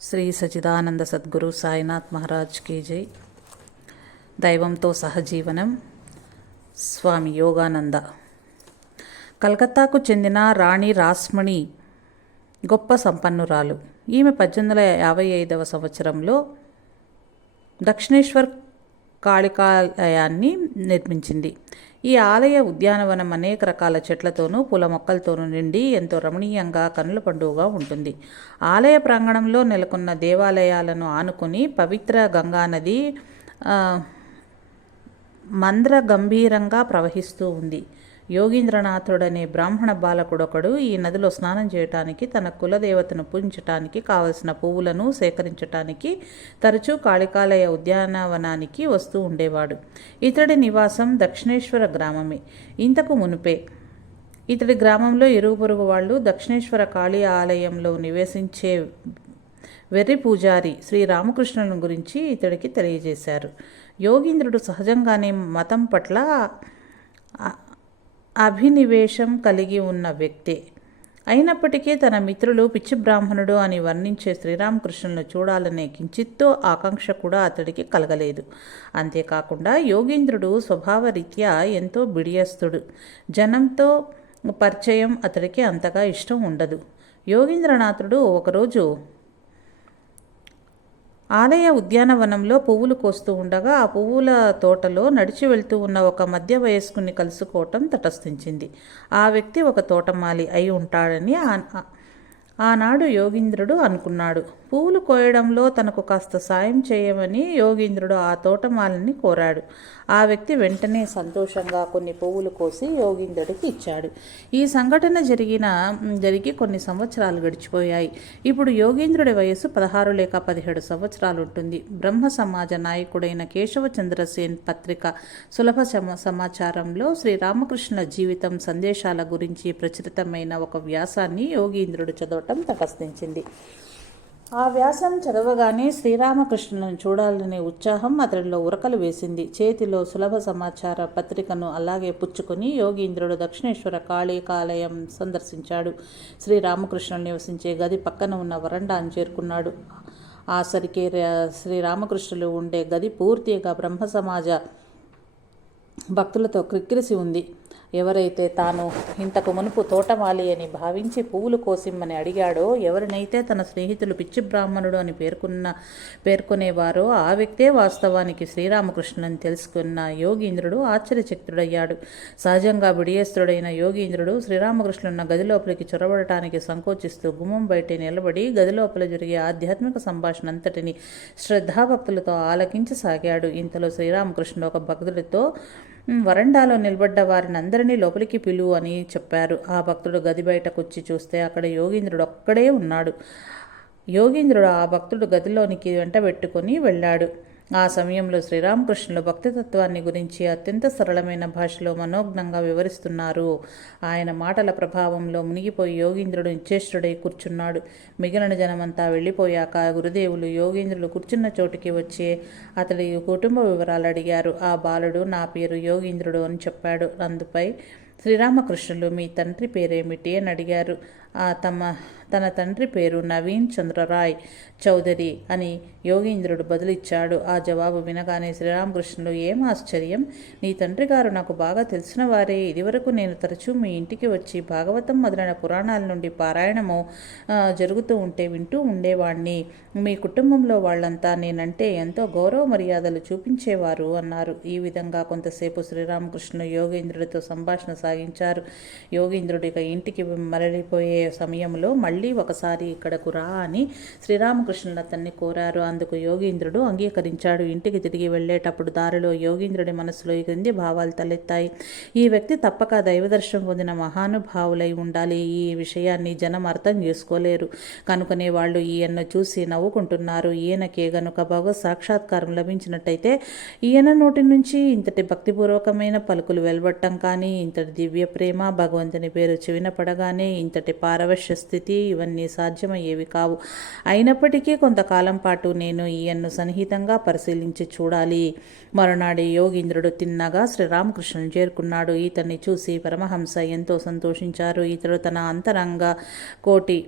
శ్రీ సచిదానంద సద్గురు సాయినాథ్ మహారాజ్ కీ జై. దైవంతో సహజీవనం. స్వామి యోగానంద. కలకత్తాకు చెందిన రాణి రాస్మణి గొప్ప సంపన్నురాలు. ఈమె పద్దెనిమిది వందల యాభై ఐదవ సంవత్సరంలో దక్షిణేశ్వర్ కాళికాలయాన్ని నిర్మించింది. ఈ ఆలయ ఉద్యానవనం అనేక రకాల చెట్లతోనూ పూల మొక్కలతోనూ నిండి ఎంతో రమణీయంగా కనుల పండుగగా ఉంటుంది. ఆలయ ప్రాంగణంలో నెలకొన్న దేవాలయాలను ఆనుకుని పవిత్ర గంగానది మంద్ర గంభీరంగా ప్రవహిస్తూ ఉంది. యోగీంద్రనాథుడనే బ్రాహ్మణ బాలకుడొకడు ఈ నదిలో స్నానం చేయటానికి తన కులదేవతను పూజించటానికి కావలసిన పువ్వులను సేకరించటానికి తరచూ కాళికాలయ ఉద్యానవనానికి వస్తూ ఉండేవాడు. ఇతడి నివాసం దక్షిణేశ్వర గ్రామమే. ఇంతకు మునుపే ఇతడి గ్రామంలో ఇరుగు పొరుగు వాళ్ళు దక్షిణేశ్వర కాళీ ఆలయంలో నివసించే వెర్రి పూజారి శ్రీ రామకృష్ణుని గురించి ఇతడికి తెలియజేశారు. యోగీంద్రుడు సహజంగానే మతం పట్ల అభినివేశం కలిగి ఉన్న వ్యక్తే. అయినప్పటికీ తన మిత్రులు పిచ్చి బ్రాహ్మణుడు అని వర్ణించే శ్రీరామకృష్ణులను చూడాలనే కించిత్తో ఆకాంక్ష కూడా అతడికి కలగలేదు. అంతేకాకుండా యోగీంద్రుడు స్వభావరీత్యా ఎంతో బిడియస్తుడు. జనంతో పరిచయం అతడికి అంతగా ఇష్టం ఉండదు. యోగీంద్రనాథుడు ఒకరోజు ఆలయ ఉద్యానవనంలో పువ్వులు కోస్తూ ఉండగా ఆ పువ్వుల తోటలో నడిచి వెళ్తూ ఉన్న ఒక మధ్య వయస్కుని కలుసుకోవటం తటస్థించింది. ఆ వ్యక్తి ఒక తోటమాలి అయి ఉంటాడని ఆనాడు యోగీంద్రుడు అనుకున్నాడు. పువ్వులు కోయడంలో తనకు కాస్త సాయం చేయమని యోగీంద్రుడు ఆ తోటమాలిని కోరాడు. ఆ వ్యక్తి వెంటనే సంతోషంగా కొన్ని పువ్వులు కోసి యోగీంద్రుడికి ఇచ్చాడు. ఈ సంఘటన జరిగిన జరిగి కొన్ని సంవత్సరాలు గడిచిపోయాయి. ఇప్పుడు యోగీంద్రుడి వయస్సు పదహారు లేక పదిహేడు సంవత్సరాలు ఉంటుంది. బ్రహ్మ సమాజ నాయకుడైన కేశవచంద్రసేన్ పత్రిక సులభ సమాచారంలో శ్రీరామకృష్ణ జీవితం సందేశాల గురించి ప్రచురితమైన ఒక వ్యాసాన్ని యోగీంద్రుడు చదవటం తటస్థించింది. ఆ వ్యాసం చదవగానే శ్రీరామకృష్ణులను చూడాలనే ఉత్సాహం అతడిలో ఉరకలు వేసింది. చేతిలో సులభ సమాచార పత్రికను అలాగే పుచ్చుకొని యోగీంద్రుడు దక్షిణేశ్వర కాళికాలయం సందర్శించాడు. శ్రీరామకృష్ణులు నివసించే గది పక్కన ఉన్న వరండాను చేరుకున్నాడు. ఆ సరికే శ్రీరామకృష్ణులు ఉండే గది పూర్తిగా బ్రహ్మ సమాజ భక్తులతో క్రిక్కిరిసి ఉంది. ఎవరైతే తాను ఇంతకు మునుపు తోటమాలి అని భావించి పువ్వులు కోసిమ్మని అడిగాడో ఎవరినైతే తన స్నేహితులు పిచ్చి బ్రాహ్మణుడు అని పేర్కొన్న పేర్కొనేవారో ఆ వ్యక్తే వాస్తవానికి శ్రీరామకృష్ణుని తెలుసుకున్న యోగీంద్రుడు ఆశ్చర్యచక్తుడయ్యాడు. సహజంగా బిడియస్తుడైన యోగీంద్రుడు శ్రీరామకృష్ణున్న గదిలోపలికి చొరబడటానికి సంకోచిస్తూ గుమ్మం బయట నిలబడి గదిలోపల జరిగే ఆధ్యాత్మిక సంభాషణ అంతటిని శ్రద్ధాభక్తులతో ఆలకించసాగాడు. ఇంతలో శ్రీరామకృష్ణుడు ఒక భక్తుడితో వరండాలో నిలబడ్డ వారిని అందరినీ లోపలికి పిలువు అని చెప్పారు. ఆ భక్తుడు గది బయటకొచ్చి చూస్తే అక్కడ యోగీంద్రుడు ఒక్కడే ఉన్నాడు. యోగీంద్రుడు ఆ భక్తుడు గదిలోనికి వెంటబెట్టుకొని వెళ్ళాడు. ఆ సమయంలో శ్రీరామకృష్ణులు భక్తితత్వాన్ని గురించి అత్యంత సరళమైన భాషలో మనోజ్ఞంగా వివరిస్తున్నారు. ఆయన మాటల ప్రభావంలో మునిగిపోయి యోగీంద్రుడు నిశ్చేష్టుడై కూర్చున్నాడు. మిగిలిన జనమంతా వెళ్ళిపోయాక గురుదేవులు యోగీంద్రుడు కూర్చున్న చోటికి వచ్చి అతడి కుటుంబ వివరాలు అడిగారు. ఆ బాలుడు నా పేరు యోగీంద్రుడు అని చెప్పాడు. అందుపై శ్రీరామకృష్ణులు మీ తండ్రి పేరేమిటి అని అడిగారు. తమ తన తండ్రి పేరు నవీన్ చంద్రరాయ్ చౌదరి అని యోగేంద్రుడు బదులిచ్చాడు. ఆ జవాబు వినగానే శ్రీరామకృష్ణుడు ఏం ఆశ్చర్యం? నీ తండ్రి గారు నాకు బాగా తెలిసిన వారే. ఇదివరకు నేను తరచూ మీ ఇంటికి వచ్చి భాగవతం మొదలైన పురాణాల నుండి పారాయణము జరుగుతూ ఉంటే వింటూ ఉండేవాణ్ణి. మీ కుటుంబంలో వాళ్ళంతా నేనంటే ఎంతో గౌరవ మర్యాదలు చూపించేవారు అన్నారు. ఈ విధంగా కొంతసేపు శ్రీరామకృష్ణుడు యోగేంద్రుడితో సంభాషణ సాగించారు. యోగేంద్రుడు ఇక ఇంటికి మరలిపోయే సమయంలో మళ్ళీ ఒకసారి ఇక్కడకు రా అని శ్రీరామకృష్ణులు అతన్ని కోరారు. అందుకు యోగీంద్రుడు అంగీకరించాడు. ఇంటికి తిరిగి వెళ్ళేటప్పుడు దారిలో యోగీంద్రుడి మనసులో ఈ క్రింది భావాలు తలెత్తాయి. ఈ వ్యక్తి తప్పక దైవదర్శనం పొందిన మహానుభావులై ఉండాలి. ఈ విషయాన్ని జనం అర్థం చేసుకోలేరు. కనుకనే వాళ్ళు ఈయన్ను చూసి నవ్వుకుంటున్నారు. ఈయనకే గనుక భగవత్ సాక్షాత్కారం లభించినట్టయితే ఈయన నోటి నుంచి ఇంతటి భక్తిపూర్వకమైన పలుకులు వెలువట్టం కానీ ఇంతటి దివ్య ప్రేమ భగవంతుని పేరు చెవిన పడగానే ఇంతటి పారవశ్య స్థితి ఇవన్నీ సాధ్యమయ్యేవి కావు. అయినప్పటికీ కొంతకాలం పాటు నేను ఈయన్ను సన్నిహితంగా పరిశీలించి చూడాలి. మరునాడు యోగీంద్రుడు తిన్నగా శ్రీరామకృష్ణుని చేరుకున్నాడు. ఈతన్ని చూసి పరమహంస ఎంతో సంతోషించారు. ఇతడు తన అంతరంగ కోటి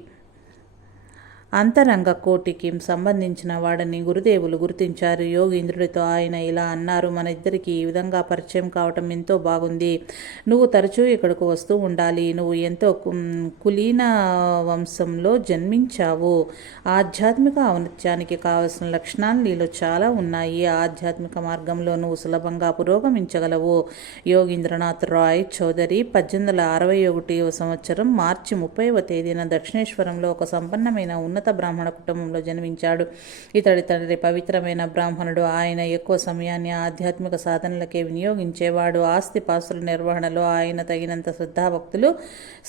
అంతరంగ కోటికి సంబంధించిన వాడని గురుదేవులు గుర్తించారు. యోగీంద్రుడితో ఆయన ఇలా అన్నారు మన ఇద్దరికి ఈ విధంగా పరిచయం కావటం ఎంతో బాగుంది. నువ్వు తరచూ ఇక్కడకు వస్తూ ఉండాలి. నువ్వు ఎంతో కులీన వంశంలో జన్మించావు. ఆధ్యాత్మిక ఔన్నత్యానికి కావలసిన లక్షణాలు నీలో చాలా ఉన్నాయి. ఆధ్యాత్మిక మార్గంలో నువ్వు సులభంగా పురోగమించగలవు. యోగీంద్రనాథ్ రాయ్ చౌదరి పద్దెనిమిది వందల అరవై ఒకటి సంవత్సరం మార్చి ముప్పైవ తేదీన దక్షిణేశ్వరంలో ఒక సంపన్నమైన ఉన్నత ఉన్నత బ్రాహ్మణ కుటుంబంలో జన్మించాడు. ఇతడి తండ్రి పవిత్రమైన బ్రాహ్మణుడు. ఆయన ఎక్కువ సమయాన్ని ఆధ్యాత్మిక సాధనలకే వినియోగించేవాడు. ఆస్తి పాస్తుల నిర్వహణలో ఆయన తగినంత శ్రద్ధాభక్తులు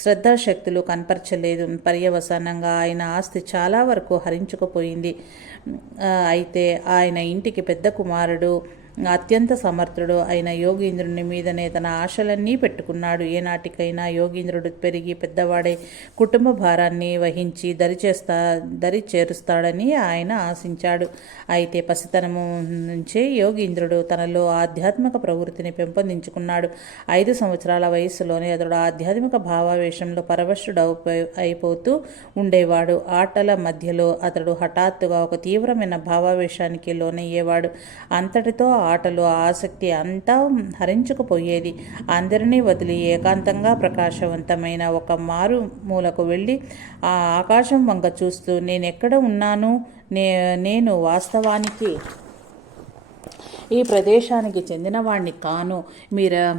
శ్రద్ధాశక్తులు కనపరచలేదు. పర్యవసానంగా ఆయన ఆస్తి చాలా వరకు హరించుకుపోయింది. అయితే ఆయన ఇంటికి పెద్ద కుమారుడు. అత్యంత సమర్థుడు అయిన యోగీంద్రుని మీదనే తన ఆశలన్నీ పెట్టుకున్నాడు. ఏనాటికైనా యోగీంద్రుడు పెరిగి పెద్దవాడే కుటుంబ భారాన్ని వహించి దరిచేస్తా దరి చేరుస్తాడని ఆయన ఆశించాడు. అయితే పసితనము నుంచే యోగీంద్రుడు తనలో ఆధ్యాత్మిక ప్రవృత్తిని పెంపొందించుకున్నాడు. ఐదు సంవత్సరాల వయసులోనే అతడు ఆధ్యాత్మిక భావావేశంలో పరవశుడు అయిపోతూ ఉండేవాడు. ఆటల మధ్యలో అతడు హఠాత్తుగా ఒక తీవ్రమైన భావావేశానికి లోనయ్యేవాడు. అంతటితో ఆటలు ఆసక్తి అంతా హరించుకుపోయేది. అందరినీ వదిలి ఏకాంతంగా ప్రకాశవంతమైన ఒక మారు మూలకు వెళ్ళి ఆ ఆకాశం వంక చూస్తూ నేనెక్కడ ఉన్నాను? నే నేను వాస్తవానికి ఈ ప్రదేశానికి చెందినవాణ్ణి కాను. మీర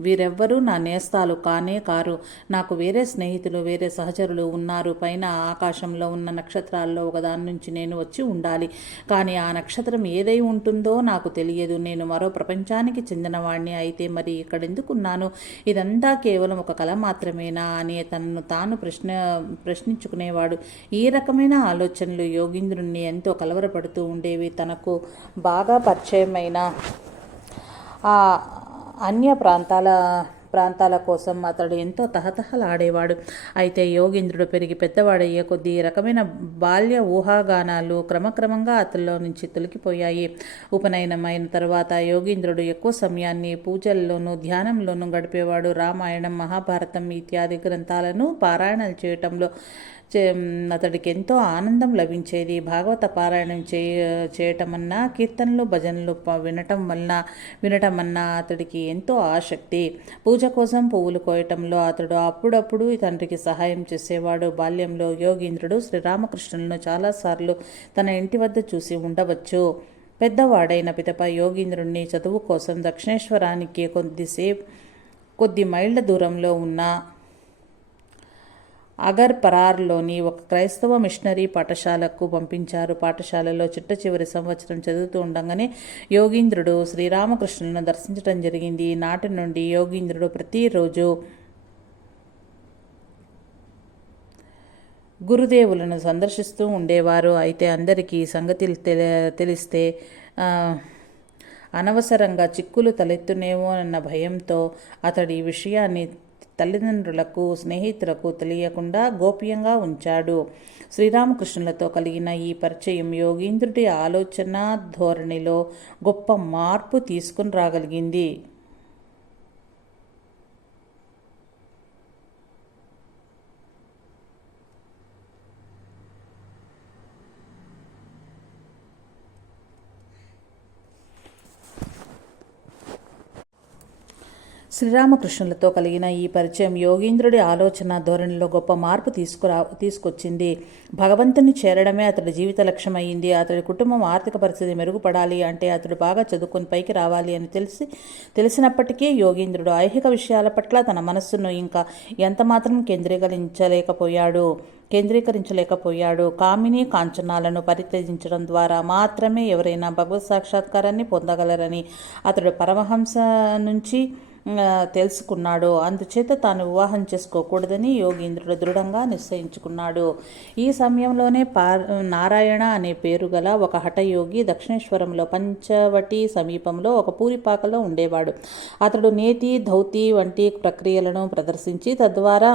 వీరెవ్వరూ నా నేస్తాలు కానే కారు. నాకు వేరే స్నేహితులు వేరే సహచరులు ఉన్నారు. పైన ఆకాశంలో ఉన్న నక్షత్రాల్లో ఒకదాని నుంచి నేను వచ్చి ఉండాలి. కానీ ఆ నక్షత్రం ఏదై ఉంటుందో నాకు తెలియదు. నేను మరో ప్రపంచానికి చెందినవాణ్ణి అయితే మరి ఇక్కడెందుకున్నాను? ఇదంతా కేవలం ఒక కళ మాత్రమేనా అని తనను తాను ప్రశ్న ప్రశ్నించుకునేవాడు. ఈ రకమైన ఆలోచనలు యోగింద్రుణ్ణి ఎంతో కలవరపడుతూ ఉండేవి. తనకు బాగా పరిచయమై అయినా ఆ అన్య ప్రాంతాల ప్రాంతాల కోసం అతడు ఎంతో తహతహలాడేవాడు. అయితే యోగేంద్రుడు పెరిగి పెద్దవాడయ్యే కొద్దీ రకమైన బాల్య ఊహాగానాలు క్రమక్రమంగా అతనిలో నుంచి తొలగిపోయాయి. ఉపనయనమైన తర్వాత యోగేంద్రుడు ఎక్కువ సమయాన్ని పూజల్లోనూ ధ్యానంలోనూ గడిపేవాడు. రామాయణం మహాభారతం ఇత్యాది గ్రంథాలను పారాయణలు చేయటంలో అతడికి ఎంతో ఆనందం లభించేది. భాగవత పారాయణం చేయ చేయటమన్నా కీర్తనలు భజనలు వినటం వలన వినటం అన్నా అతడికి ఎంతో ఆసక్తి. పూజ కోసం పువ్వులు కోయటంలో అతడు అప్పుడప్పుడు తండ్రికి సహాయం చేసేవాడు. బాల్యంలో యోగీంద్రుడు శ్రీరామకృష్ణులను చాలాసార్లు తన ఇంటి వద్ద చూసి ఉండవచ్చు. పెద్దవాడైన పితప యోగీంద్రుణ్ణి చదువు కోసం దక్షిణేశ్వరానికి కొద్దిసేపు కొద్ది మైళ్ళ దూరంలో ఉన్న అగర్ పరార్లోని ఒక క్రైస్తవ మిషనరీ పాఠశాలకు పంపించారు. పాఠశాలలో చిట్ట చివరి సంవత్సరం చదువుతూ ఉండగానే యోగీంద్రుడు శ్రీరామకృష్ణులను దర్శించడం జరిగింది. నాటి నుండి యోగీంద్రుడు ప్రతిరోజు గురుదేవులను సందర్శిస్తూ ఉండేవారు. అయితే అందరికీ సంగతి తెలిస్తే అనవసరంగా చిక్కులు తలెత్తునేమో అన్న భయంతో అతడి విషయాన్ని తల్లిదండ్రులకు స్నేహితులకు తెలియకుండా గోప్యంగా ఉంచాడు. శ్రీరామకృష్ణులతో కలిగిన ఈ పరిచయం యోగీంద్రుడి ఆలోచన ధోరణిలో గొప్ప మార్పు తీసుకుని రాగలిగింది. శ్రీరామకృష్ణులతో కలిగిన ఈ పరిచయం యోగీంద్రుడి ఆలోచన ధోరణిలో గొప్ప మార్పు తీసుకురా తీసుకొచ్చింది. భగవంతుని చేరడమే అతడి జీవిత లక్ష్యమైంది అతడి కుటుంబం ఆర్థిక పరిస్థితి మెరుగుపడాలి అంటే అతడు బాగా చదువుకుని పైకి రావాలి అని తెలిసి తెలిసినప్పటికీ యోగీంద్రుడు ఐహిక విషయాల పట్ల తన మనస్సును ఇంకా ఎంతమాత్రం కేంద్రీకరించలేకపోయాడు. కేంద్రీకరించలేకపోయాడు. కామిని కాంచనాలను పరిత్యజించడం ద్వారా మాత్రమే ఎవరైనా భగవత్ సాక్షాత్కారాన్ని పొందగలరని అతడు పరమహంస నుంచి తెలుసుకున్నాడు. అందుచేత తాను వివాహం చేసుకోకూడదని యోగీంద్రుడు దృఢంగా నిశ్చయించుకున్నాడు. ఈ సమయంలోనే పార్ నారాయణ అనే పేరు గల ఒక హఠయోగి దక్షిణేశ్వరంలో పంచవటి సమీపంలో ఒక పూరిపాకలో ఉండేవాడు. అతడు నేతి ధౌతి వంటి ప్రక్రియలను ప్రదర్శించి తద్వారా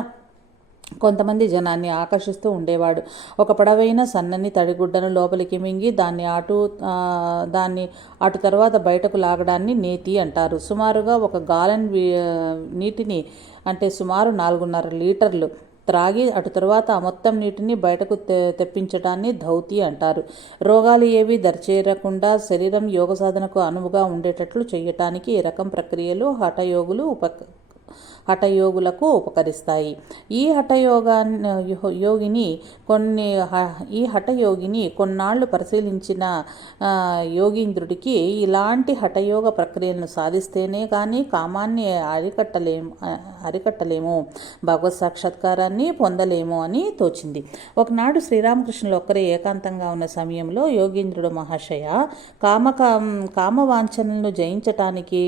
కొంతమంది జనాన్ని ఆకర్షిస్తూ ఉండేవాడు. ఒక పొడవైన సన్నని తడిగుడ్డను లోపలికి మింగి దాన్ని అటు దాన్ని అటు తర్వాత బయటకు లాగడాన్ని నేతి అంటారు. సుమారుగా ఒక గాలన్ నీటిని అంటే సుమారు నాలుగున్నర లీటర్లు త్రాగి అటు తర్వాత ఆ మొత్తం నీటిని బయటకు తె తెప్పించడాన్ని ధౌతి అంటారు. రోగాలు ఏవి దరిచేరకుండా శరీరం యోగ సాధనకు అనువుగా ఉండేటట్లు చేయటానికి ఈ రకం ప్రక్రియలు హఠయోగులు ఉప హఠయోగులకు ఉపకరిస్తాయి. ఈ హఠయోగా యోగిని కొన్ని ఈ హఠయోగిని కొన్నాళ్ళు పరిశీలించిన యోగీంద్రుడికి ఇలాంటి హఠయోగ ప్రక్రియలను సాధిస్తేనే కానీ కామాన్ని అరికట్టలేము అరికట్టలేము. భగవత్ సాక్షాత్కారాన్ని పొందలేము అని తోచింది. ఒకనాడు శ్రీరామకృష్ణులు ఒక్కరే ఏకాంతంగా ఉన్న సమయంలో యోగీంద్రుడు మహాశయ కామ కామవాంఛనలను జయించటానికి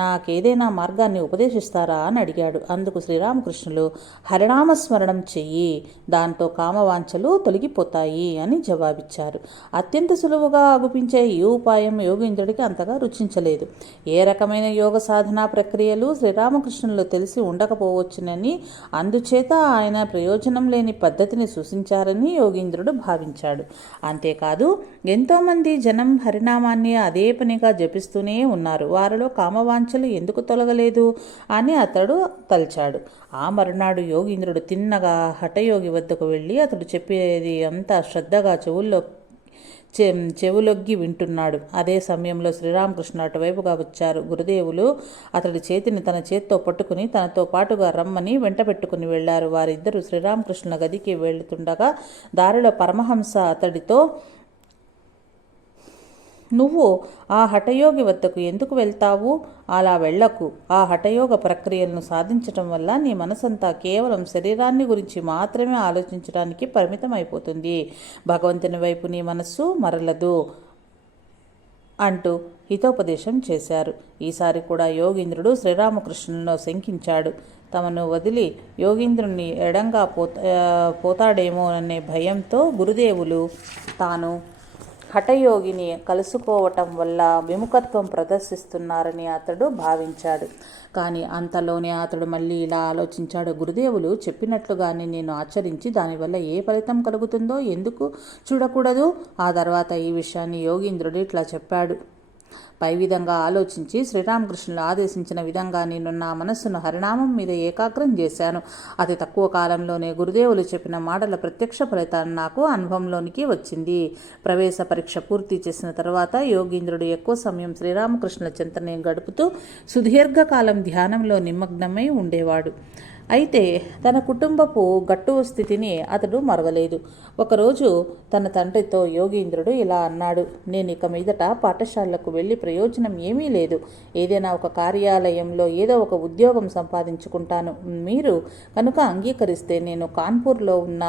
నాకేదైనా మార్గాన్ని ఉపదేశిస్తారా అని అడిగాడు. అందుకు శ్రీరామకృష్ణులు హరినామస్మరణం చెయ్యి. దాంతో కామవాంఛలు తొలగిపోతాయి అని జవాబిచ్చారు. అత్యంత సులువుగా అగుపించే ఈ ఉపాయం యోగీంద్రుడికి అంతగా రుచించలేదు. ఏ రకమైన యోగ సాధనా ప్రక్రియలు శ్రీరామకృష్ణులు తెలిసి ఉండకపోవచ్చునని అందుచేత ఆయన ప్రయోజనం లేని పద్ధతిని సూచించారని యోగీంద్రుడు భావించాడు. అంతేకాదు ఎంతోమంది జనం హరినామాన్ని అదే పనిగా జపిస్తూనే ఉన్నారు. వారిలో కామవాంఛలు ఎందుకు తొలగలేదు అని అతడు తలిచాడు. ఆ మరునాడు యోగీంద్రుడు తిన్నగా హఠయోగి వద్దకు వెళ్ళి అతడు చెప్పేది అంతా శ్రద్ధగా చెవుల్లో చె చెవులొగ్గి వింటున్నాడు. అదే సమయంలో శ్రీరామకృష్ణ అటువైపుగా వచ్చారు. గురుదేవులు అతడి చేతిని తన చేత్తో పట్టుకుని తనతో పాటుగా రమ్మని వెంట పెట్టుకుని వెళ్ళారు వారిద్దరూ శ్రీరామకృష్ణుల గదికి వెళుతుండగా దారిలో పరమహంస అతడితో నువ్వు ఆ హఠయోగి వద్దకు ఎందుకు వెళ్తావు? అలా వెళ్ళకు. ఆ హఠయోగ ప్రక్రియలను సాధించటం వల్ల నీ మనసంతా కేవలం శరీరాన్ని గురించి మాత్రమే ఆలోచించడానికి పరిమితం అయిపోతుంది భగవంతుని వైపు నీ మనస్సు మరలదు అంటూ హితోపదేశం చేశారు. ఈసారి కూడా యోగీంద్రుడు శ్రీరామకృష్ణులను శంకించాడు. తమను వదిలి యోగీంద్రుణ్ణి ఎడంగా పోత పోతాడేమో అనే భయంతో గురుదేవులు తాను హఠయోగిని కలుసుకోవటం వల్ల విముఖత్వం ప్రదర్శిస్తున్నారని అతడు భావించాడు. కానీ అంతలోనే అతడు మళ్ళీ ఇలా ఆలోచించాడు. గురుదేవులు చెప్పినట్లుగానే నేను ఆచరించి దానివల్ల ఏ ఫలితం కలుగుతుందో ఎందుకు చూడకూడదు? ఆ తర్వాత ఈ విషయాన్ని యోగీంద్రుడు ఇట్లా చెప్పాడు. పై విధంగా ఆలోచించి శ్రీరామకృష్ణులు ఆదేశించిన విధంగా నేను నా మనస్సును హరినామం మీద ఏకాగ్రం చేశాను. అతి తక్కువ కాలంలోనే గురుదేవులు చెప్పిన మాటల ప్రత్యక్ష ఫలితాన్ని నాకు అనుభవంలోనికి వచ్చింది. ప్రవేశ పరీక్ష పూర్తి చేసిన తర్వాత యోగీంద్రుడు ఎక్కువ సమయం శ్రీరామకృష్ణుల చింతనే గడుపుతూ సుదీర్ఘకాలం ధ్యానంలో నిమగ్నమై ఉండేవాడు. అయితే తన కుటుంబపు గట్టు స్థితిని అతడు మరవలేదు. ఒకరోజు తన తండ్రితో యోగీంద్రుడు ఇలా అన్నాడు నేను ఇక మీదట పాఠశాలకు వెళ్ళి ప్రయోజనం ఏమీ లేదు. ఏదైనా ఒక కార్యాలయంలో ఏదో ఒక ఉద్యోగం సంపాదించుకుంటాను. మీరు కనుక అంగీకరిస్తే నేను కాన్పూర్లో ఉన్న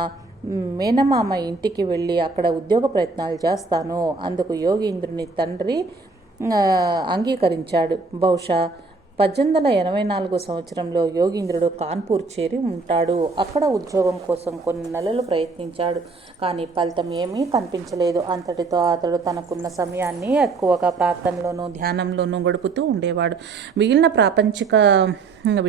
మేనమామ ఇంటికి వెళ్ళి అక్కడ ఉద్యోగ ప్రయత్నాలు చేస్తాను అందుకు యోగీంద్రుని తండ్రి అంగీకరించాడు. బహుశా పద్దెనిమిది వందల ఎనభై నాలుగు సంవత్సరంలో యోగీంద్రుడు కాన్పూర్ చేరి ఉంటాడు. అక్కడ ఉద్యోగం కోసం కొన్ని నెలలు ప్రయత్నించాడు. కానీ ఫలితం ఏమీ కనిపించలేదు. అంతటితో అతడు తనకున్న సమయాన్ని ఎక్కువగా ప్రార్థనలోనూ ధ్యానంలోనూ గడుపుతూ ఉండేవాడు. మిగిలిన ప్రాపంచిక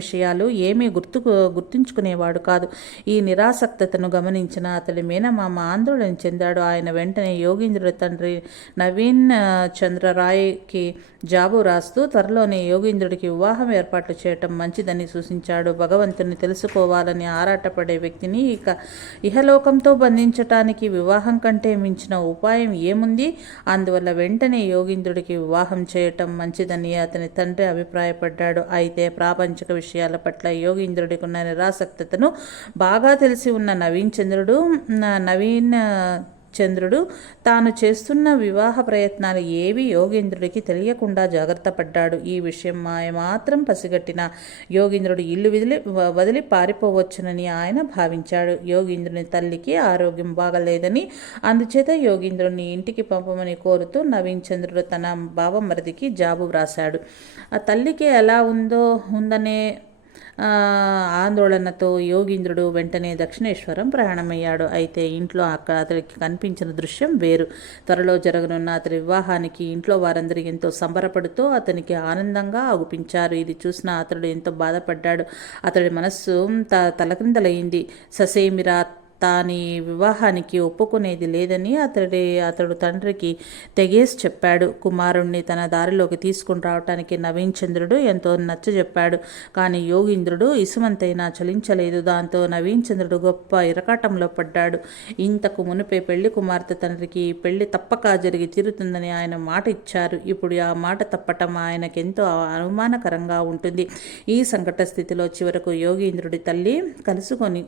విషయాలు ఏమీ గుర్తు గుర్తుంచుకునేవాడు కాదు. ఈ నిరాసక్తతను గమనించిన అతడి మేనమామ ఆందోళన చెందాడు. ఆయన వెంటనే యోగేంద్రుడి తండ్రి నవీన్ చంద్రరాయ్కి జాబు రాస్తూ త్వరలోనే యోగీంద్రుడికి వివాహం ఏర్పాట్లు చేయటం మంచిదని సూచించాడు. భగవంతుని తెలుసుకోవాలని ఆరాటపడే వ్యక్తిని ఇక ఇహలోకంతో బంధించటానికి వివాహం కంటే మించిన ఉపాయం ఏముంది? అందువల్ల వెంటనే యోగేంద్రుడికి వివాహం చేయటం మంచిదని అతని తండ్రి అభిప్రాయపడ్డాడు. అయితే ప్రాపంచిక విషయాల పట్ల యోగీంద్రుడికి ఉన్న నిరాసక్తతను బాగా తెలిసి ఉన్న నవీన్ చంద్రుడు నవీన్ చంద్రుడు తాను చేస్తున్న వివాహ ప్రయత్నాలు ఏవి యోగేంద్రుడికి తెలియకుండా జాగ్రత్త పడ్డాడు. ఈ విషయం మాయ మాత్రం పసిగట్టిన యోగేంద్రుడు ఇల్లు విదిలి వదిలి పారిపోవచ్చునని ఆయన భావించాడు. యోగేంద్రుని తల్లికి ఆరోగ్యం బాగలేదని అందుచేత యోగీంద్రుని ఇంటికి పంపమని కోరుతూ నవీన్ చంద్రుడు తన బావమరిదికి జాబు వ్రాశాడు. ఆ తల్లికి ఎలా ఉందో ఉందనే ఆందోళనతో యోగీంద్రుడు వెంటనే దక్షిణేశ్వరం ప్రయాణమయ్యాడు. అయితే ఇంట్లో అక్కడ అతడికి కనిపించిన దృశ్యం వేరు. త్వరలో జరగనున్న అతడి వివాహానికి ఇంట్లో వారందరూ ఎంతో సంబరపడుతూ అతనికి ఆనందంగా ఆగుపించారు. ఇది చూసిన అతడు ఎంతో బాధపడ్డాడు. అతడి మనస్సు త తలకిందలైంది ససేమిరా తాని వివాహానికి ఒప్పుకునేది లేదని అతడి అతడు తండ్రికి తెగేసి చెప్పాడు. కుమారుణ్ణి తన దారిలోకి తీసుకుని రావటానికి నవీన్ చంద్రుడు ఎంతో నచ్చజెప్పాడు. కానీ యోగీంద్రుడు ఇసుమంతైనా చలించలేదు. దాంతో నవీన్ చంద్రుడు గొప్ప ఇరకాటంలో పడ్డాడు. ఇంతకు మునిపే పెళ్ళి కుమార్తె తండ్రికి పెళ్ళి తప్పక జరిగి తీరుతుందని ఆయన మాట ఇచ్చారు. ఇప్పుడు ఆ మాట తప్పటం ఆయనకెంతో అనుమానకరంగా ఉంటుంది. ఈ సంకట స్థితిలో చివరకు యోగీంద్రుడి తల్లి కలుసుకొని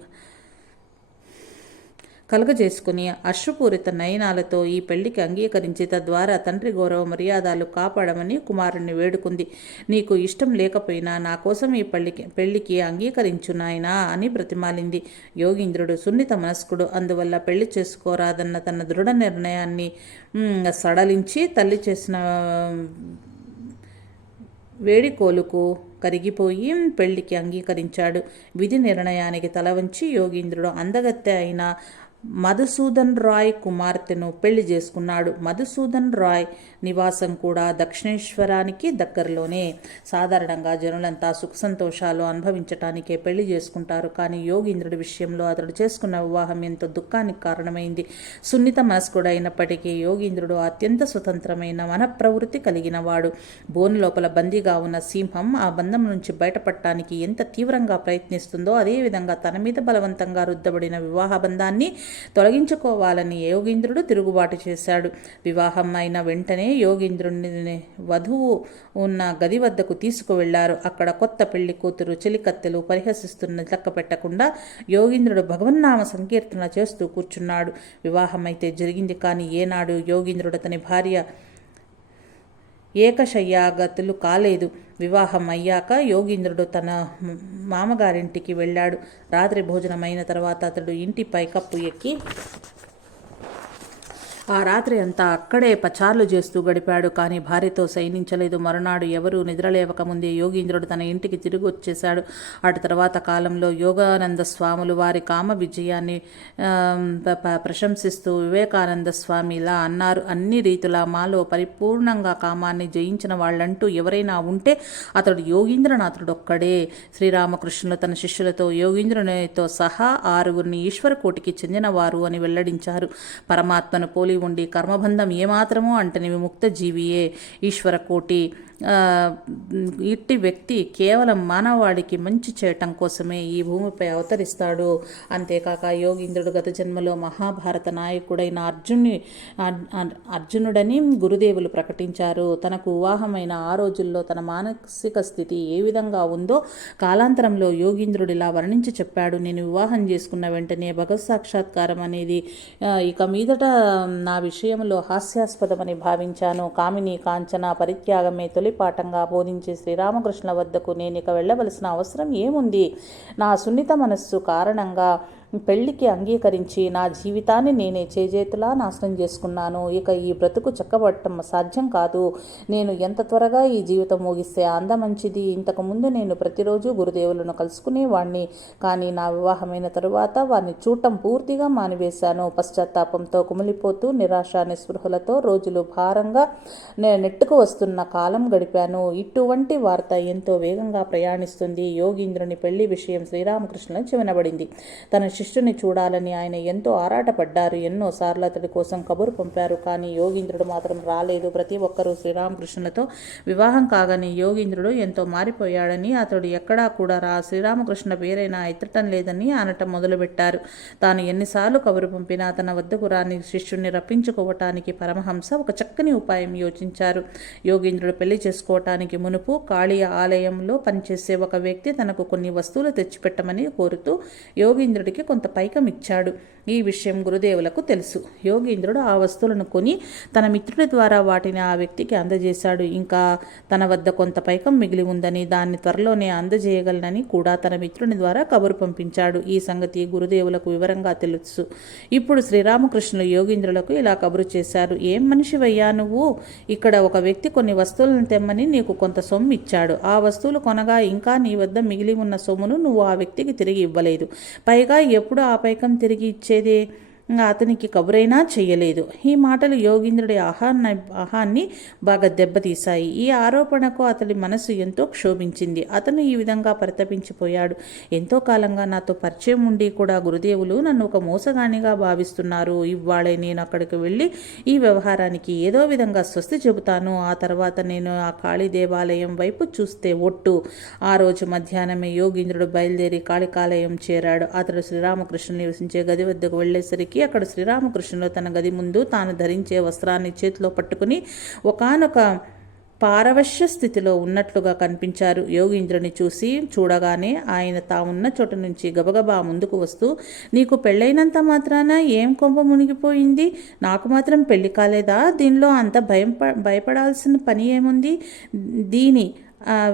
కలుగజేసుకుని అశ్రుపూరిత నయనాలతో ఈ పెళ్ళికి అంగీకరించి తద్వారా తండ్రి గౌరవ మర్యాదలు కాపాడమని కుమారుణ్ణి వేడుకుంది. నీకు ఇష్టం లేకపోయినా నా కోసం ఈ పెళ్ళికి పెళ్ళికి అంగీకరించు నాయనా అని బ్రతిమాలింది యోగీంద్రుడు సున్నిత మనస్కుడు. అందువల్ల పెళ్ళి చేసుకోరాదన్న తన దృఢ నిర్ణయాన్ని సడలించి తల్లి చేసిన వేడికోలుకు కరిగిపోయి పెళ్ళికి అంగీకరించాడు. విధి నిర్ణయానికి తల వంచి యోగీంద్రుడు అందగత్తె అయిన మధుసూదన్ రాయ్ కుమార్తెను పెళ్ళి చేసుకున్నాడు. మధుసూదన్ రాయ్ నివాసం కూడా దక్షిణేశ్వరానికి దగ్గరలోనే. సాధారణంగా జనులంతా సుఖ సంతోషాలు అనుభవించటానికే పెళ్ళి చేసుకుంటారు. కానీ యోగీంద్రుడి విషయంలో అతడు చేసుకున్న వివాహం ఎంతో దుఃఖానికి కారణమైంది. సున్నిత మనస్కుడు అయినప్పటికీ యోగీంద్రుడు అత్యంత స్వతంత్రమైన మన ప్రవృత్తి కలిగిన వాడు బోను లోపల బందీగా ఉన్న సింహం ఆ బంధం నుంచి బయటపడటానికి ఎంత తీవ్రంగా ప్రయత్నిస్తుందో అదేవిధంగా తన మీద బలవంతంగా రుద్దబడిన వివాహ బంధాన్ని తొలగించుకోవాలని యోగీంద్రుడు తిరుగుబాటు చేశాడు. వివాహం అయిన వెంటనే యోగీంద్రుడిని వధువు ఉన్న గది వద్దకు తీసుకువెళ్ళారు. అక్కడ కొత్త పెళ్ళి కూతురు చెలికత్తెలు పరిహసిస్తున్న లెక్క పెట్టకుండా యోగీంద్రుడు భగవన్నామ సంకీర్తన చేస్తూ కూర్చున్నాడు. వివాహం అయితే జరిగింది కానీ ఏనాడు యోగీంద్రుడు అతని భార్య ఏకశయ్యాగతులు కాలేదు. వివాహం అయ్యాక యోగీంద్రుడు తన మామగారింటికి వెళ్ళాడు. రాత్రి భోజనం అయిన తర్వాత అతడు ఇంటి పైకప్పు ఎక్కి ఆ రాత్రి అంతా అక్కడే పచార్లు చేస్తూ గడిపాడు. కానీ భార్యతో సైనించలేదు. మరునాడు ఎవరూ నిద్రలేవక ముందే యోగీంద్రుడు తన ఇంటికి తిరిగి వచ్చేశాడు అటు తర్వాత కాలంలో యోగానంద స్వాములు వారి కామ విజయాన్ని ప్రశంసిస్తూ వివేకానంద స్వామి ఇలా అన్నారు. అన్ని రీతులా మాలో పరిపూర్ణంగా కామాన్ని జయించిన వాళ్ళంటూ ఎవరైనా ఉంటే అతడు యోగీంద్రనాథుడు ఒక్కడే శ్రీరామకృష్ణులు తన శిష్యులతో యోగీంద్రునితో సహా ఆరుగురిని ఈశ్వర కోటికి చెందినవారు అని వెల్లడించారు. పరమాత్మను పోలి ఉండి కర్మబంధం ఏమాత్రమూ అంటని విముక్త జీవియే ఈశ్వర కోటి ఇట్టి వ్యక్తి కేవలం మానవాడికి మంచి చేయటం కోసమే ఈ భూమిపై అవతరిస్తాడు. అంతేకాక యోగీంద్రుడు గత జన్మలో మహాభారత నాయకుడైన అర్జున్ని అర్జునుడని గురుదేవులు ప్రకటించారు. తనకు వివాహమైన ఆ రోజుల్లో తన మానసిక స్థితి ఏ విధంగా ఉందో కాలాంతరంలో యోగింద్రుడు ఇలా వర్ణించి చెప్పాడు. నేను వివాహం చేసుకున్న వెంటనే భగవత్ సాక్షాత్కారం అనేది ఇక మీదట నా విషయంలో హాస్యాస్పదమని భావించాను. కామిని కాంచన పరిత్యాగమే తొలిపాఠంగా బోధించే శ్రీరామకృష్ణ వద్దకు నేను ఇక వెళ్ళవలసిన అవసరం ఏముంది? నా సున్నిత మనస్సు కారణంగా పెళ్ళికి అంగీకరించి నా జీవితాన్ని నేనే చేజేతులా నాశనం చేసుకున్నాను. ఇక ఈ బ్రతుకు చక్కబట్టం సాధ్యం కాదు. నేను ఎంత త్వరగా ఈ జీవితం ముగిస్తే అంద మంచిది. ఇంతకుముందు నేను ప్రతిరోజు గురుదేవులను కలుసుకునేవాణ్ణి. కానీ నా వివాహమైన తరువాత వారిని చూడటం పూర్తిగా మానివేశాను. పశ్చాత్తాపంతో కుమిలిపోతూ నిరాశ నిస్పృహలతో రోజులు భారంగా నే- నెట్టుకు వస్తున్న కాలం గడిపాను. ఇటువంటి వార్త ఎంతో వేగంగా ప్రయాణిస్తుంది. యోగీంద్రుని పెళ్ళి విషయం శ్రీరామకృష్ణుల చెవినబడింది. తన శిష్యుని చూడాలని ఆయన ఎంతో ఆరాటపడ్డారు. ఎన్నోసార్లు అతడి కోసం కబురు పంపారు. కానీ యోగీంద్రుడు మాత్రం రాలేదు. ప్రతి ఒక్కరూ శ్రీరామకృష్ణులతో వివాహం కాగానే యోగీంద్రుడు ఎంతో మారిపోయాడని అతడు ఎక్కడా కూడా రా శ్రీరామకృష్ణ పేరైనా ఎత్తటం లేదని అనటం మొదలుపెట్టారు. తాను ఎన్నిసార్లు కబురు పంపినా తన వద్దకు రాని శిష్యుణ్ణి రప్పించుకోవటానికి పరమహంస ఒక చక్కని ఉపాయం యోచించారు. యోగీంద్రుడు పెళ్ళి చేసుకోవటానికి మునుపు కాళీ ఆలయంలో పనిచేసే ఒక వ్యక్తి తనకు కొన్ని వస్తువులు తెచ్చిపెట్టమని కోరుతూ యోగీంద్రుడికి కొంత పైకం ఇచ్చాడు ఈ విషయం గురుదేవులకు తెలుసు. యోగీంద్రుడు ఆ వస్తువులను కొని తన మిత్రుడి ద్వారా వాటిని ఆ వ్యక్తికి అందజేశాడు. ఇంకా తన వద్ద కొంత పైకం మిగిలి ఉందని దాన్ని త్వరలోనే అందజేయగలనని కూడా తన మిత్రుని ద్వారా కబురు పంపించాడు. ఈ సంగతి గురుదేవులకు వివరంగా తెలుసు. ఇప్పుడు శ్రీరామకృష్ణులు యోగీంద్రులకు ఇలా కబురు చేశారు. ఏం మనిషివయ్యా నువ్వు? ఇక్కడ ఒక వ్యక్తి కొన్ని వస్తువులను తెమ్మని నీకు కొంత సొమ్ము ఇచ్చాడు ఆ వస్తువులు కొనగా ఇంకా నీ వద్ద మిగిలి ఉన్న సొమ్మును నువ్వు ఆ వ్యక్తికి తిరిగి ఇవ్వలేదు. పైగా ఎప్పుడు ఆ పైకం తిరిగి ఇచ్చేది? అతనికి కబురైనా చేయలేదు. ఈ మాటలు యోగీంద్రుడి ఆహాన్న ఆహాన్ని బాగా దెబ్బతీశాయి. ఈ ఆరోపణకు అతడి మనసు ఎంతో క్షోభించింది. అతను ఈ విధంగా పరితపించిపోయాడు. ఎంతో కాలంగా నాతో పరిచయం ఉండి కూడా గురుదేవులు నన్ను ఒక మోసగానిగా భావిస్తున్నారు. ఇవాళే నేను అక్కడికి వెళ్ళి ఈ వ్యవహారానికి ఏదో విధంగా స్వస్తి చెబుతాను. ఆ తర్వాత నేను ఆ కాళీ దేవాలయం వైపు చూస్తే ఒట్టు. ఆ రోజు మధ్యాహ్నమే యోగీంద్రుడు బయలుదేరి కాళికాలయం చేరాడు. అతడు శ్రీరామకృష్ణుని నివసించే గది వద్దకు వెళ్ళేసరికి అక్కడ శ్రీరామకృష్ణుడు తన గది ముందు తాను ధరించే వస్త్రాన్ని చేతిలో పట్టుకుని ఒకానొక పారవశ్య స్థితిలో ఉన్నట్లుగా కనిపించారు. యోగీంద్రుని చూసి చూడగానే ఆయన తామున్న చోట నుంచి గబగబా ముందుకు వస్తూ నీకు పెళ్ళైనంత మాత్రాన ఏం కొంప మునిగిపోయింది? నాకు మాత్రం పెళ్ళి కాలేదా? దీనిలో అంత భయం భయపడాల్సిన పని ఏముంది? దీని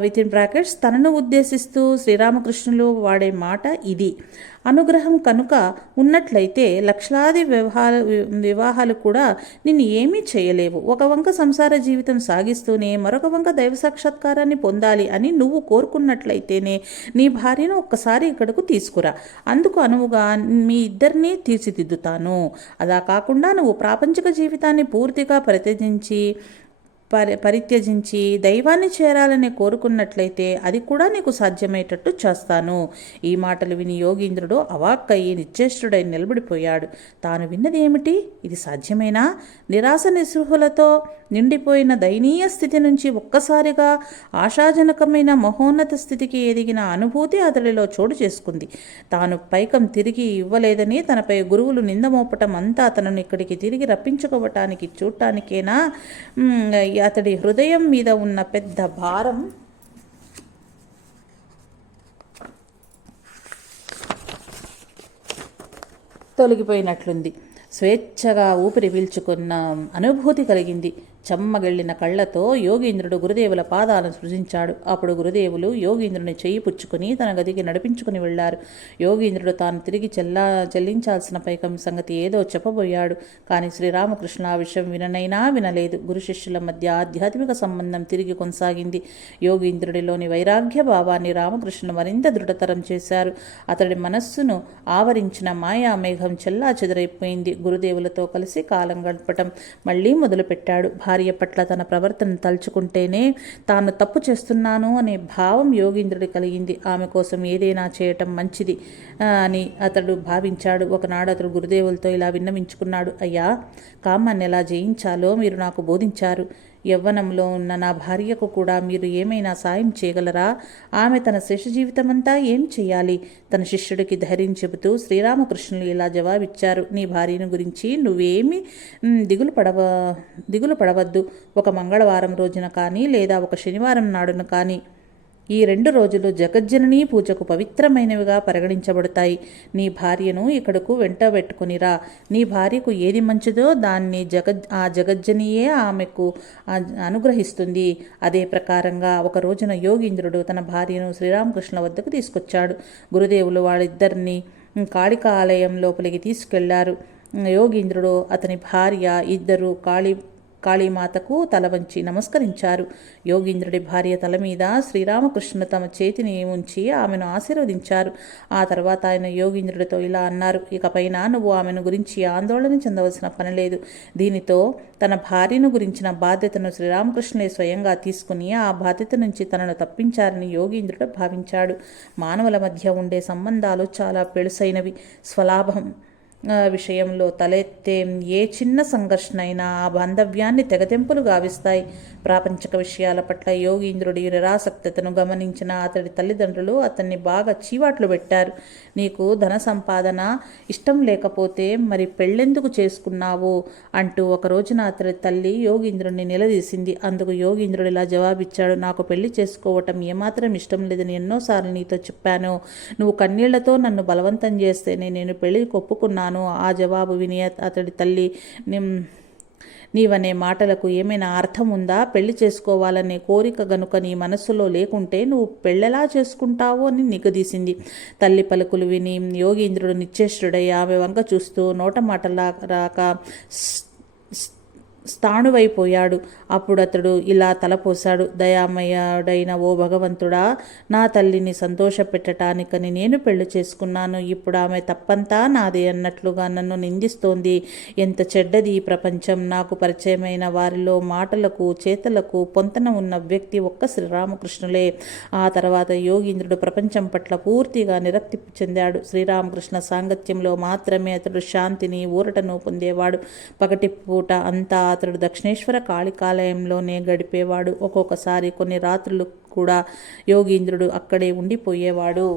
విత్ ఇన్ బ్రాకెట్స్ తనను ఉద్దేశిస్తూ శ్రీరామకృష్ణులు వాడే మాట ఇది. అనుగ్రహం కనుక ఉన్నట్లయితే లక్షలాది వివాహాలు వివాహాలు కూడా నిన్ను ఏమీ చేయలేవు. ఒక వంక సంసార జీవితం సాగిస్తూనే మరొక వంక దైవ సాక్షాత్కారాన్ని పొందాలి అని నువ్వు కోరుకున్నట్లయితేనే నీ భార్యను ఒక్కసారి ఇక్కడకు తీసుకురా. అందుకు అనువుగా మీ ఇద్దరినీ తీర్చిదిద్దుతాను. అలా కాకుండా నువ్వు ప్రాపంచిక జీవితాన్ని పూర్తిగా ప్రత్యజించి పరి పరిత్యజించి దైవాన్ని చేరాలని కోరుకున్నట్లయితే అది కూడా నీకు సాధ్యమయ్యేటట్టు చేస్తాను. ఈ మాటలు విని యోగీంద్రుడు అవాక్కయ్యి నిశ్చేష్టుడై నిలబడిపోయాడు. తాను విన్నది ఏమిటి? ఇది సాధ్యమేనా? నిరాశ నిస్పృహలతో నిండిపోయిన దయనీయ స్థితి నుంచి ఒక్కసారిగా ఆశాజనకమైన మహోన్నత స్థితికి ఎదిగిన అనుభూతి అతడిలో చోటు చేసుకుంది. తాను పైకం తిరిగి ఇవ్వలేదని తనపై గురువులు నిందమోపటం అంతా తనను ఇక్కడికి తిరిగి రప్పించుకోవటానికి చూడటానికేనా? అతడి హృదయం మీద ఉన్న పెద్ద భారం. తొలగిపోయినట్లుంది. స్వేచ్ఛగా ఊపిరి పీల్చుకున్న అనుభూతి కలిగింది. చెమ్మగెళ్ళిన కళ్ళతో యోగీంద్రుడు గురుదేవుల పాదాలను సృజించాడు. అప్పుడు గురుదేవులు యోగీంద్రుని చెయ్యి పుచ్చుకుని తన గదికి నడిపించుకుని వెళ్ళారు యోగీంద్రుడు తాను తిరిగి చెల్లా చెల్లించాల్సిన పైకం సంగతి ఏదో చెప్పబోయాడు. కానీ శ్రీరామకృష్ణ ఆ విషయం విననైనా వినలేదు. గురు శిష్యుల మధ్య ఆధ్యాత్మిక సంబంధం తిరిగి కొనసాగింది. యోగీంద్రుడిలోని వైరాగ్య భావాన్ని రామకృష్ణ మరింత దృఢతరం చేశారు. అతడి మనస్సును ఆవరించిన మాయామేఘం చెల్లా చెదరైపోయింది. గురుదేవులతో కలిసి కాలం గడపటం మళ్ళీ మొదలుపెట్టాడు. భార్య పట్ల తన ప్రవర్తన తలుచుకుంటేనే తాను తప్పు చేస్తున్నాను అనే భావం యోగీంద్రుడి కలిగింది. ఆమె కోసం ఏదైనా చేయటం మంచిది అని అతడు భావించాడు. ఒకనాడు అతడు గురుదేవులతో ఇలా విన్నవించుకున్నాడు. అయ్యా కామాన్ని ఎలా జయించాలో మీరు నాకు బోధించారు. యవ్వనంలో ఉన్న నా భార్యకు కూడా మీరు ఏమైనా సాయం చేయగలరా? ఆమె తన శిష్య జీవితమంతా ఏం చేయాలి? తన శిష్యుడికి ధైర్యం చెబుతూ శ్రీరామకృష్ణులు ఇలా జవాబిచ్చారు. నీ భార్యను గురించి నువ్వేమి దిగులు పడవ దిగులు పడవద్దు. ఒక మంగళవారం రోజున కానీ లేదా ఒక శనివారం నాడున కానీ ఈ రెండు రోజులు జగజ్జననీ పూజకు పవిత్రమైనవిగా పరిగణించబడతాయి. నీ భార్యను ఇక్కడకు వెంట పెట్టుకునిరా నీ భార్యకు ఏది మంచిదో దాన్ని జగ ఆ జగజ్జనియే ఆమెకు అనుగ్రహిస్తుంది. అదే ప్రకారంగా ఒక రోజున యోగీంద్రుడు తన భార్యను శ్రీరామకృష్ణ వద్దకు తీసుకొచ్చాడు. గురుదేవులు వాళ్ళిద్దరిని కాళిక ఆలయం లోపలికి తీసుకెళ్ళారు. యోగీంద్రుడు అతని భార్య ఇద్దరు కాళీ కాళీమాతకు తల వంచి నమస్కరించారు. యోగీంద్రుడి భార్య తల మీద శ్రీరామకృష్ణ తమ చేతిని ఉంచి ఆమెను ఆశీర్వదించారు. ఆ తర్వాత ఆయన యోగీంద్రుడితో ఇలా అన్నారు ఇకపైన నువ్వు ఆమెను గురించి ఆందోళన చెందవలసిన పని లేదు. దీనితో తన భార్యను గురించిన బాధ్యతను శ్రీరామకృష్ణులే స్వయంగా తీసుకుని ఆ బాధ్యత నుంచి తనను తప్పించారని యోగీంద్రుడు భావించాడు. మానవుల మధ్య ఉండే సంబంధాలు చాలా పెళుసైనవి స్వలాభం విషయంలో తలెత్తే ఏ చిన్న సంఘర్షణ అయినా ఆ బాంధవ్యాన్ని తెగతెంపులు గావిస్తాయి. ప్రాపంచిక విషయాల పట్ల యోగీంద్రుడి నిరాసక్తతను గమనించిన అతడి తల్లిదండ్రులు అతన్ని బాగా చీవాట్లు పెట్టారు. నీకు ధన సంపాదన ఇష్టం లేకపోతే మరి పెళ్ళెందుకు చేసుకున్నావు? అంటూ ఒక రోజున అతడి తల్లి యోగీంద్రుడిని నిలదీసింది. అందుకు యోగీంద్రుడు ఇలా జవాబిచ్చాడు నాకు పెళ్ళి చేసుకోవటం ఏమాత్రం ఇష్టం లేదని ఎన్నోసార్లు నీతో చెప్పాను. నువ్వు కన్నీళ్ళతో నన్ను బలవంతం చేస్తేనే నేను పెళ్ళి ఒప్పుకున్నాను అన్నాను ఆ జవాబు విని అతడి తల్లి నీవనే మాటలకు ఏమైనా అర్థం ఉందా? పెళ్ళి చేసుకోవాలనే కోరిక గనుక నీ మనస్సులో లేకుంటే నువ్వు పెళ్ళెలా చేసుకుంటావో అని నిగదీసింది. తల్లి పలుకులు విని యోగీంద్రుడు నిశ్చేష్టుడై ఆమె వంక చూస్తూ నోట మాటలా రాక స్థాణువైపోయాడు. అప్పుడు అతడు ఇలా తలపోశాడు దయామయుడైన ఓ భగవంతుడా నా తల్లిని సంతోషపెట్టటానికని నేను పెళ్ళి చేసుకున్నాను. ఇప్పుడు ఆమె తప్పంతా నాదే అన్నట్లుగా నన్ను నిందిస్తోంది. ఎంత చెడ్డది ఈ ప్రపంచం. నాకు పరిచయమైన వారిలో మాటలకు చేతలకు పొంతన ఉన్న వ్యక్తి ఒక్క శ్రీరామకృష్ణులే. ఆ తర్వాత యోగీంద్రుడు ప్రపంచం పట్ల పూర్తిగా నిరక్తి చెందాడు. శ్రీరామకృష్ణ సాంగత్యంలో మాత్రమే అతడు శాంతిని ఊరటను పొందేవాడు. పగటి పూట అంతా అతడు దక్షిణేశ్వర కాళికాలయంలోనే గడిపేవాడు. ఒక్కొక్కసారి కొన్ని రాత్రులు కూడా యోగీంద్రుడు అక్కడే ఉండిపోయేవాడు.